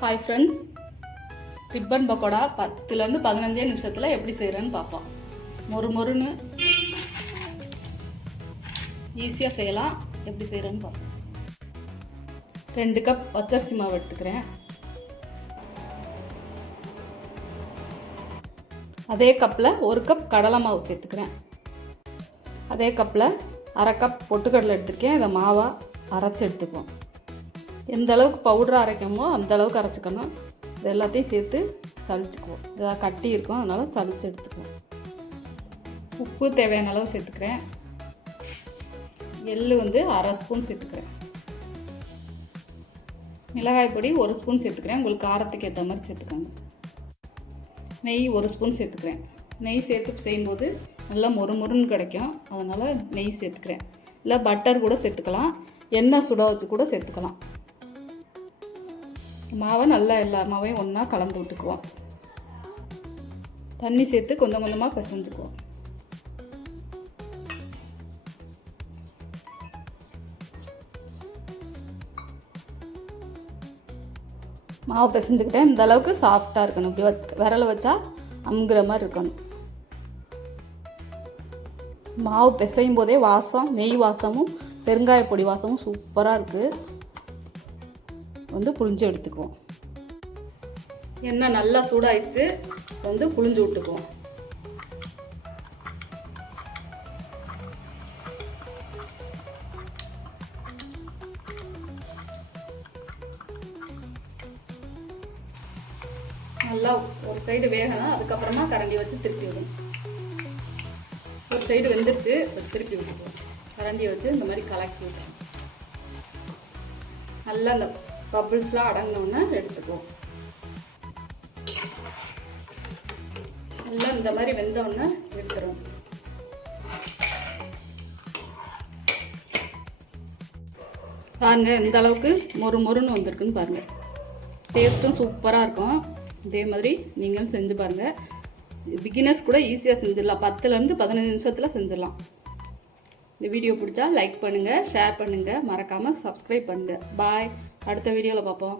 Hi friends, ribbon pakoda 10லேருந்து 15 நிமிஷத்தில் எப்படி செய்கிறேன்னு பார்ப்போம். மொறுன்னு ஈஸியாக செய்யலாம். எப்படி செய்கிறேன்னு பார்ப்போம். 2 கப் பச்சரிசி மாவு எடுத்துக்கிறேன். அதே கப்பில் 1 கப் கடலை மாவு சேர்த்துக்கிறேன். அதே கப்பில் அரை கப் பொட்டுக்கடலை எடுத்துருக்கேன். இதை மாவாக அரைச்சி எடுத்துக்குவோம். எந்த அளவுக்கு பவுடராக அரைக்கமோ அந்த அளவுக்கு அரைச்சிக்கணும். இது எல்லாத்தையும் சேர்த்து சளிச்சுக்குவோம். இதாக கட்டி இருக்கும், அதனால் சளிச்சு எடுத்துக்குவோம். உப்பு தேவையான அளவு சேர்த்துக்கிறேன். எள்ளு அரை ஸ்பூன் சேர்த்துக்கிறேன். மிளகாய் பொடி 1 ஸ்பூன் சேர்த்துக்கிறேன். உங்களுக்கு காரத்துக்கு ஏற்ற மாதிரி சேர்த்துக்கோங்க. நெய் 1 ஸ்பூன் சேர்த்துக்கிறேன். நெய் சேர்த்து செய்யும்போது நல்லா மொறுன்னு கிடைக்கும், அதனால் நெய் சேர்த்துக்கிறேன். இல்லை பட்டர் கூட சேர்த்துக்கலாம். எண்ணெய் சுட வச்சு கூட சேர்த்துக்கலாம். மாவை நல்லா எல்லா மாவையும் ஒன்றா கலந்து விட்டுக்குவோம். தண்ணி சேர்த்து கொஞ்சம் கொஞ்சமாக பிசைஞ்சுக்குவோம். மாவு பிசைஞ்சுக்கிட்டேன். இந்த அளவுக்கு சாஃப்டாக இருக்கணும். இப்படி விரலை வச்சா அமுங்குற மாதிரி இருக்கணும். மாவு பிசையும் போதே வாசம், நெய் வாசமும் பெருங்காய பொடி வாசமும் சூப்பராக இருக்குது. புழிஞ்சு எடுத்துக்குவோம். எண்ணெய் நல்லா சூடாயிடுச்சு. புழிஞ்சு விட்டுக்குவோம். நல்லா ஒரு சைடு வேகணும். அதுக்கப்புறமா கரண்டி வச்சு திருப்பி விடணும். ஒரு சைடு வெந்துருச்சு, திருப்பி விட்டுக்குவோம். கரண்டியை வச்சு இந்த மாதிரி கலக்கி விட்டுருவோம். நல்லா அந்த பபிள்ஸ்லாம் அடங்கினோன்னு எடுத்துக்குவோம். நல்லா இந்த மாதிரி வெந்தோடனே எடுத்துருவோம். பாருங்க இந்த அளவுக்கு மொறுன்னு வந்திருக்குன்னு பாருங்க. டேஸ்ட்டும் சூப்பராக இருக்கும். இதே மாதிரி நீங்களும் செஞ்சு பாருங்கள். பிகினர்ஸ் கூட ஈஸியாக செஞ்சிடலாம். 10லேருந்து 15 நிமிஷத்தில் செஞ்சிடலாம். இந்த வீடியோ பிடிச்சா லைக் பண்ணுங்கள், ஷேர் பண்ணுங்கள், மறக்காமல் சப்ஸ்கிரைப் பண்ணுங்கள். பாய். அடுத்த வீடியோவில் பார்ப்போம்.